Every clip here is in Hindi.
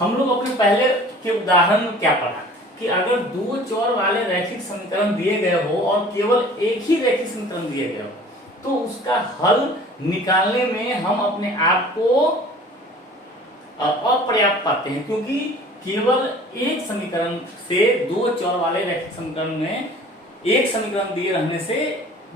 हम लोग अपने पहले के उदाहरण में क्या पढ़ा कि अगर दो चर वाले रैखिक समीकरण दिए गए हो और केवल एक ही रैखिक समीकरण दिए गए हो तो उसका हल निकालने में हम अपने आप को अपर्याप्त पाते हैं, क्योंकि केवल एक समीकरण से दो चर वाले रैखिक समीकरण में एक समीकरण दिए रहने से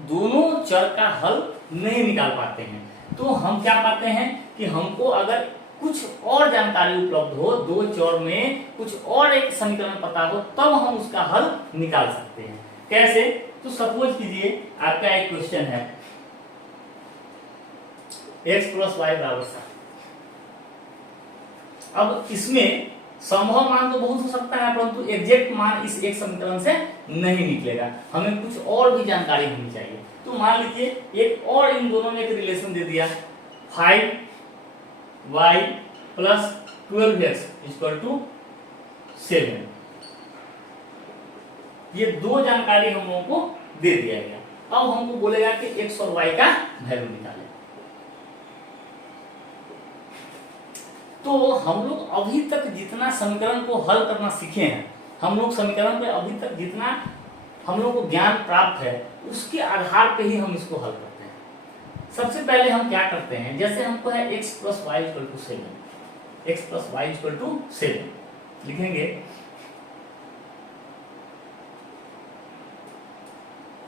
दोनों चर का हल नहीं निकाल पाते हैं। तो हम क्या पाते हैं कि हमको अगर कुछ और जानकारी उपलब्ध हो, दो चर में कुछ और एक समीकरण पता हो, तब हम उसका हल निकाल सकते हैं। कैसे? तो सपोज कीजिए आपका एक क्वेश्चन है x + y = 7। अब इसमें संभव मान तो बहुत हो सकता है, परंतु एग्जैक्ट मान इस एक समीकरण से नहीं निकलेगा, हमें कुछ और भी जानकारी होनी चाहिए। तो मान लीजिए एक और इन दोनों ने एक रिलेशन दे दिया 5y + 12x = 7। ये दो जानकारी हम लोगों को दे दिया गया। अब हमको बोलेगा कि x और y का वैल्यू निकालें। तो हम लोग अभी तक जितना समीकरण को हल करना सीखे हैं, हम लोग समीकरण पे अभी तक जितना हम लोग को ज्ञान प्राप्त है उसके आधार पे ही हम इसको हल करते हैं। सबसे पहले हम क्या करते हैं, जैसे हमको है x + y = 7, x + y = 7 लिखेंगे।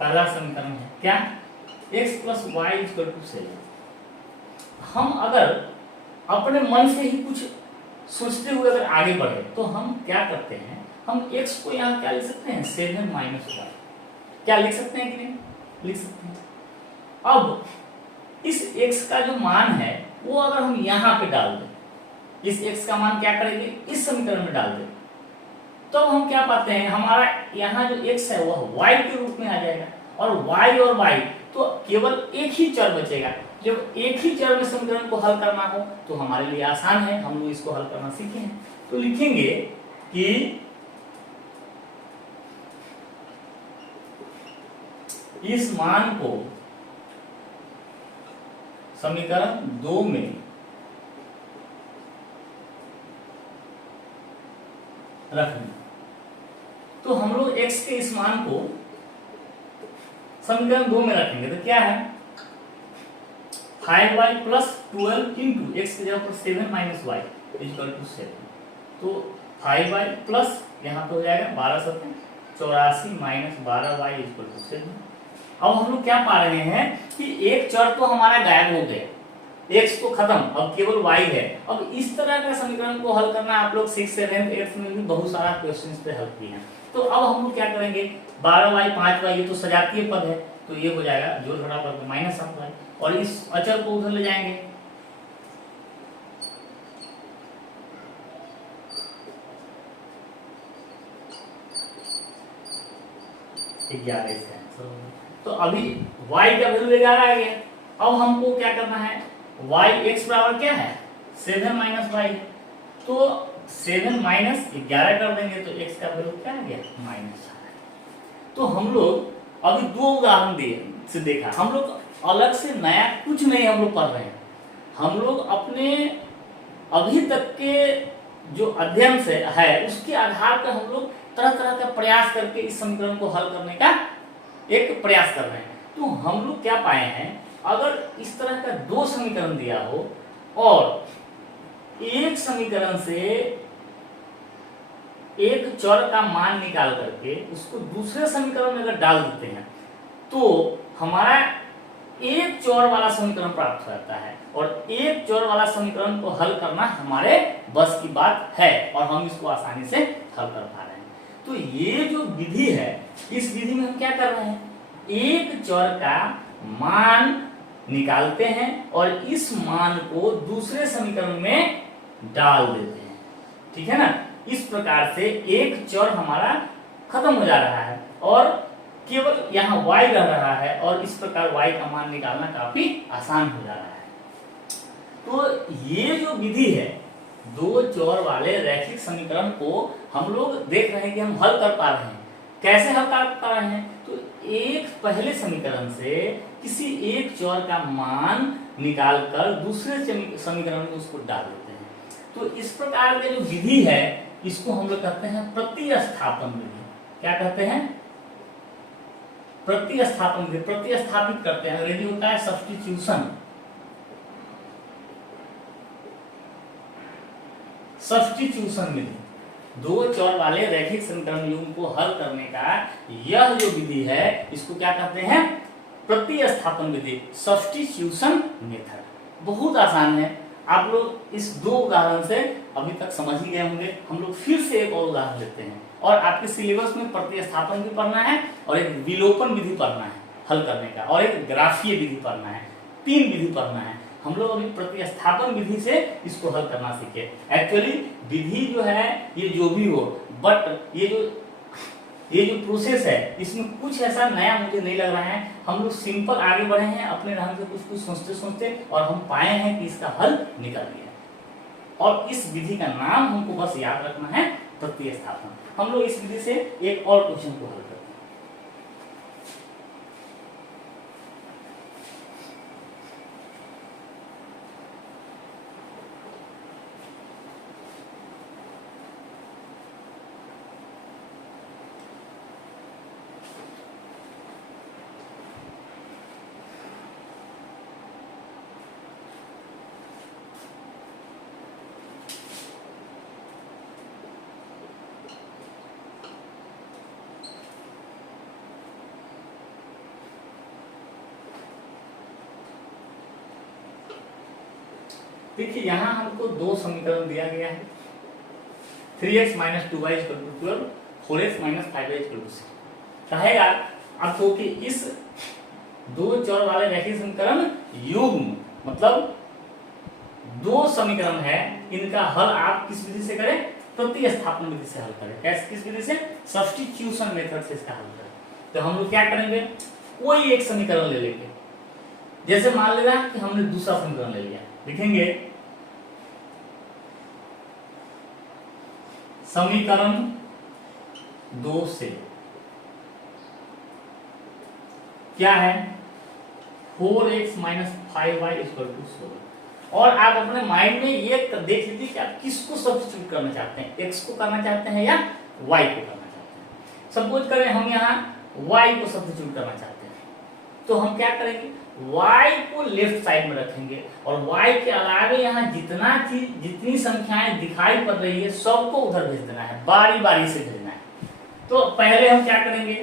पहला समीकरण है क्या, x + y = 7। हम अगर अपने मन से ही कुछ सोचते हुए अगर आगे बढ़े तो हम क्या करते हैं, हम x को यहाँ क्या लिख सकते हैं 7 - y, क्या लिख सकते हैं कि नहीं लिख सकते हैं। अब इस x का जो मान है वो अगर हम यहाँ पे डाल दें, इस x का मान क्या करेंगे इस समीकरण में डाल दें, तो हम क्या पाते हैं हमारा यहाँ जो x है वह y के रूप में आ जाएगा, और y और y तो केवल एक ही चर बचेगा। जब एक ही चर में समीकरण को हल करना हो तो हमारे लिए आसान है, हम लोग इसको हल करना सीखे हैं। तो लिखेंगे कि इस मान को समीकरण 2 में रखना। तो हम लोग x के इस मान को समीकरण 2 में रखेंगे तो क्या है 5y + 12 × x की जगह पर 7 - y = 7। तो 5y प्लस यहाँ पे हो जाएगा 12 × 7 = 84 - 12y = 7। अब हम लोग क्या पा रहे हैं कि एक चर तो हमारा गायब हो गया, x तो खत्म, अब केवल y है। अब इस तरह का समीकरण को हल करना आप लोग 6th 7th 8th में भी बहुत सारा क्वेश्चंस पे हल किए हैं। तो अब हम लोग क्या करेंगे 12y 5y ये तो सजातीय पद है, तो ये हो जाएगा जोड़ घटा करके -7y, और इस अचर को उधर ले जाएंगे। तो अभी y का वैल्यू 11 आ गया। अब हमको क्या करना है y x बराबर क्या है 7 - y, तो 7 - 11 कर देंगे तो x का वैल्यू क्या आ गया -8। तो हम लोग अभी दो उदाहरण से देखा, हम लोग अलग से नया कुछ नहीं हम लोग पढ़ रहे हैं, हम लोग अपने अभी तक के जो अध्ययन से है उसके आधार पर हम लोग तरह तरह का प्रयास करके इस समीकरण को हल करने का एक प्रयास कर रहे हैं। तो हम लोग क्या पाए हैं, अगर इस तरह का दो समीकरण दिया हो और एक समीकरण से एक चर का मान निकाल करके उसको दूसरे समीकरण में अगर डाल देते हैं तो हमारा एक चर वाला समीकरण प्राप्त हो जाता है, और एक चर वाला समीकरण को हल करना हमारे बस की बात है और हम इसको आसानी से हल कर पा रहे हैं। तो ये जो विधि है, इस विधि में हम क्या कर रहे हैं, एक चर का मान निकालते हैं और इस मान को दूसरे समीकरण में डाल देते हैं, ठीक है ना। इस प्रकार से एक चर हमारा खत्म हो जा रहा है और केवल यहाँ y रह रहा है, और इस प्रकार y का मान निकालना काफी आसान हो जा रहा है। तो ये जो विधि है, दो चर वाले रैखिक समीकरण को हम लोग देख रहे हैं कि हम हल कर पा रहे हैं। कैसे हल कर पा रहे हैं, तो एक पहले समीकरण से किसी एक चर का मान निकालकर दूसरे समीकरण में उसको डाल देते हैं। तो इस प्रकार की जो विधि है इसको हम लोग कहते हैं प्रतिस्थापन विधि। क्या कहते हैं? प्रतिस्थापन विधि। प्रतिस्थापित करते हैं, अंग्रेजी होता है सब्स्टिट्यूशन। सब्स्टिट्यूशन विधि, दो चर वाले रैखिक समीकरण युग्म को हल करने का यह जो विधि है इसको क्या कहते हैं? प्रतिस्थापन विधि, सब्स्टिट्यूशन मेथड। बहुत आसान है, आप लोग इस दो उदाहरण से अभी तक समझ ही गए होंगे। हम लोग फिर से एक और उदाहरण लेते हैं, और आपके सिलेबस में प्रतिस्थापन भी पढ़ना है और एक विलोपन विधि पढ़ना है हल करने का, और एक ग्राफीय विधि पढ़ना है, 3 विधि पढ़ना है। हम लोग अभी प्रतिस्थापन विधि से इसको हल करना सीखे। एक्चुअली विधि जो है ये जो भी हो, बट ये जो प्रोसेस है इसमें कुछ ऐसा नया मुझे नहीं लग रहा है। हम लोग सिंपल आगे बढ़े हैं अपने ढंग से कुछ सोचते सोचते, और हम पाए हैं कि इसका हल निकल गया। और इस विधि का नाम हमको बस याद रखना है, प्रतिस्थापन। हम लोग इस विधि से एक और क्वेश्चन को हल करते हैं। देखिए यहाँ हमको दो समीकरण दिया गया है, 3x - 2y = 12, 4x - 5y = 6। कहेगा आपको कि इस दो चर वाले रैखिक समीकरण युग्म, मतलब दो समीकरण है, इनका हल आप किस विधि से करें? प्रतिस्थापन विधि से हल करें। कैसे? किस विधि से? सब्स्टिट्यूशन मेथड से इसका हल करें। तो हम लोग क्या करेंगे, कोई एक समीकरण ले लेंगे। जैसे मान लेना कि हमने दूसरा समीकरण ले लिया, लिखेंगे समीकरण 2 से क्या है? 4x - 5y = 16। और आप अपने माइंड में ये देख लीजिए कि आप किसको सब्स्टिट्यूट करना चाहते हैं, x को करना चाहते हैं या y को करना चाहते हैं। सपोज करें हम यहाँ y को सब्स्टिट्यूट करना चाहते हैं, तो हम क्या करेंगे, y को लेफ्ट साइड में रखेंगे, और y के अलावे यहाँ जितनी संख्याएं दिखाई पड़ रही है सबको उधर भेज देना है, बारी बारी से भेजना है। तो पहले हम क्या करेंगे,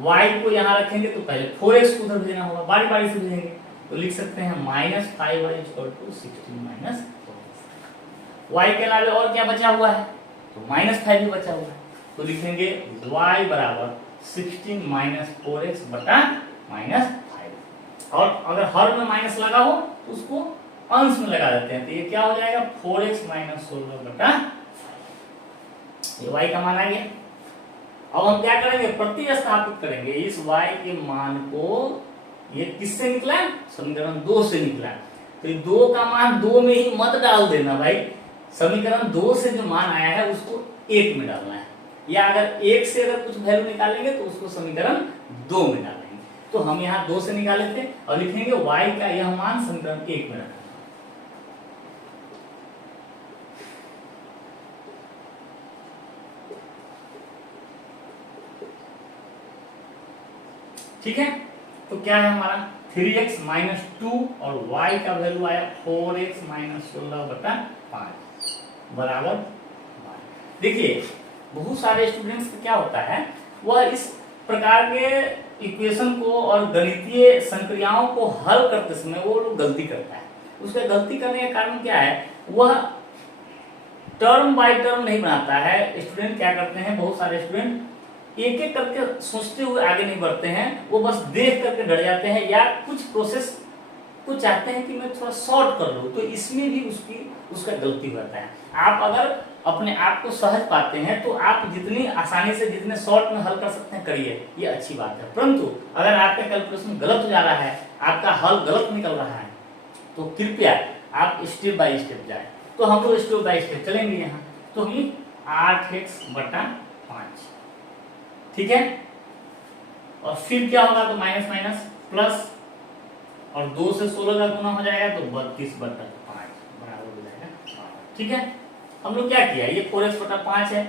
y को यहाँ रखेंगे तो पहले 4x को उधर भेजना होगा, बारी बारी से भेजेंगे। तो लिख सकते हैं -5y = 16 - 4x। y के अलावे और क्या बचा हुआ है? तो -5 भी बचा हुआ है। तो लिखेंगे y = 16 - 4x बटा -5। और अगर हर में माइनस लगा हो तो उसको अंश में लगा देते हैं, तो ये क्या हो जाएगा, 4x - 16 बटा 5। ये y का मान आ गया। अब हम क्या करेंगे, प्रतिस्थापित करेंगे इस y के मान को। ये किससे निकला? समीकरण 2 से निकला। तो 2 का मान 2 में ही मत डाल देना भाई, समीकरण 2 से जो मान आया है उसको 1 में डालना है, या अगर 1 से अगर कुछ वैल्यू निकालेंगे तो उसको समीकरण 2 में डालेंगे। तो हम यहाँ 2 से निकाल लेते हैं और लिखेंगे y का यह मान समीकरण 1 में रखना। ठीक है, तो क्या है हमारा 3x - 2 और y का वैल्यू आया 4x - 16 बटा 5 बराबर 12। देखिए बहुत सारे स्टूडेंट्स का क्या होता है, वह इस प्रकार के इक्वेशन को और गणितीय संक्रियाओं को हल करते समय वो लोग गलती करता है। उसका गलती करने का कारण क्या है, वह टर्म बाय टर्म नहीं बनाता है। स्टूडेंट क्या करते हैं, बहुत सारे स्टूडेंट एक एक करके सोचते हुए आगे नहीं बढ़ते हैं, वो बस देख करके डर जाते हैं, या कुछ प्रोसेस को चाहते हैं कि मैं थोड़ा शॉर्ट कर लूं, तो इसमें भी उसका गलती होता है। आप अगर अपने आप को सहज पाते हैं तो आप जितनी आसानी से जितने शॉर्ट में हल कर सकते हैं करिए, ये अच्छी बात है। परंतु अगर आपका कैलकुलेशन गलत हो जा रहा है, आपका हल गलत निकल रहा है, तो कृपया आप स्टेप बाय स्टेप जाए। तो हम लोग स्टेप बाय स्टेप चलेंगे यहाँ। तो ही 8x बटा 5, ठीक है, और फिर क्या होगा, तो माइनस माइनस प्लस, और 2 से 16 का गुना हो जाएगा तो 32 बटा 5 बराबर हो जाएगा 12। ठीक है, हम लोग क्या किया, ये 4x/5 है,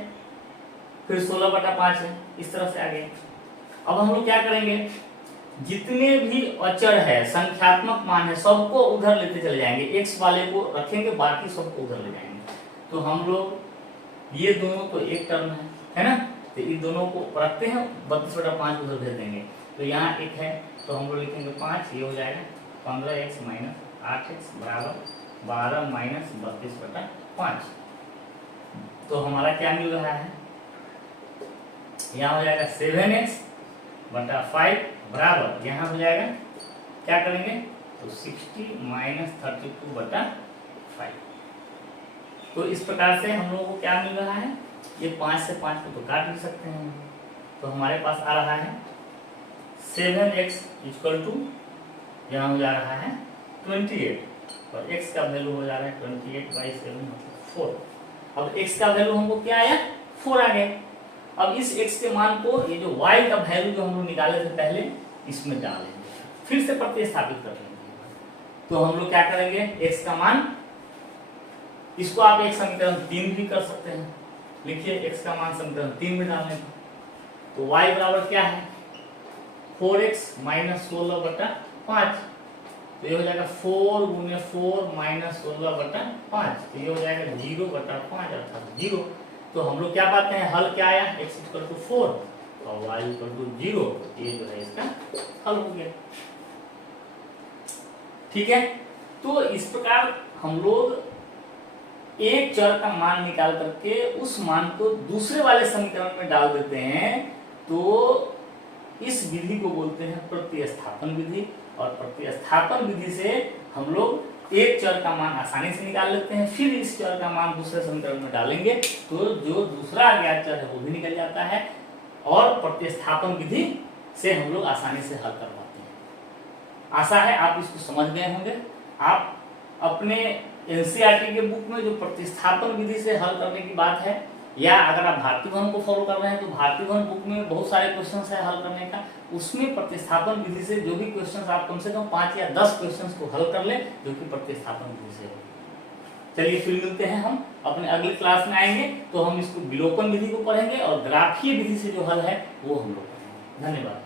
फिर 16/5 है, इस तरह से आ गए। अब हम लोग क्या करेंगे, जितने भी अचर है, संख्यात्मक मान है, सबको उधर लेते चले जाएंगे, x वाले को रखेंगे, बाकी सबको उधर ले जाएंगे। तो हम लोग ये दोनों तो एक टर्म है ना, तो इन दोनों को रखते हैं, 32/5 उधर भेज देंगे। तो यहाँ एक है, तो हम लोग लिखेंगे 5, ये हो जाएगा 15x - 8x बराबर 12 - 32/5। तो हमारा क्या मिल रहा है, यहाँ हो जाएगा 7x/5 बराबर, यहाँ हो जाएगा क्या करेंगे, तो 60 - 32/5। तो इस प्रकार से हम लोगों को क्या मिल रहा है, ये 5 से 5 को तो काट भी सकते हैं, तो हमारे पास आ रहा है 7x = यहाँ हो जा रहा है 28, और x का वैल्यू हो जा रहा है 28/7 मतलब 4। अब x का वैल्यू हमको क्या आया, 4 आ गया। अब इस x के मान को, ये जो y का वैल्यू जो हम लोग निकाले थे पहले, इसमें डालेंगे, फिर से प्रतिस्थापित कर लेंगे। तो हम लोग क्या करेंगे, x का मान, इसको आप एक समीकरण 3 भी कर सकते हैं, लिखिए x का मान समीकरण 3 में डालने का। तो y बराबर क्या है, 4x - 16/5, तो ये हो जाएगा 4 × 4 - 16/5, तो ये हो जाएगा 0/5 अर्थात 0। तो हम लोग क्या पाते हैं, हल क्या आया, x = 4 और y = 0, ये जो है इसका हल हो गया। ठीक है, तो इस प्रकार हम लोग एक चर का मान निकाल करके उस मान को दूसरे वाले समीकरण में डाल देते हैं, तो इस विधि को बोलते हैं प्रतिस्थापन विधि। और प्रतिस्थापन विधि से हम लोग एक चर का मान आसानी से निकाल लेते हैं, फिर इस चर का मान दूसरे समीकरण में डालेंगे तो जो दूसरा अज्ञात चर है वो भी निकल जाता है, और प्रतिस्थापन विधि से हम लोग आसानी से हल कर पाते हैं। आशा है आप इसको समझ गए होंगे। आप अपने एनसीईआरटी के बुक में जो प्रतिस्थापन विधि से हल करने की बात है, या अगर आप भारतीय भवन को फॉलो कर रहे हैं तो भारतीय भवन बुक में बहुत सारे क्वेश्चन है हल करने का, उसमें प्रतिस्थापन विधि से जो भी क्वेश्चन आप कम से कम 5 या 10 क्वेश्चन को हल कर ले, जो कि प्रतिस्थापन विधि से हो। चलिए फिर मिलते हैं, हम अपने अगली क्लास में आएंगे तो हम इसको विलोपन विधि को पढ़ेंगे और ग्राफीय विधि से जो हल है वो हम लोग पढ़ेंगे। धन्यवाद।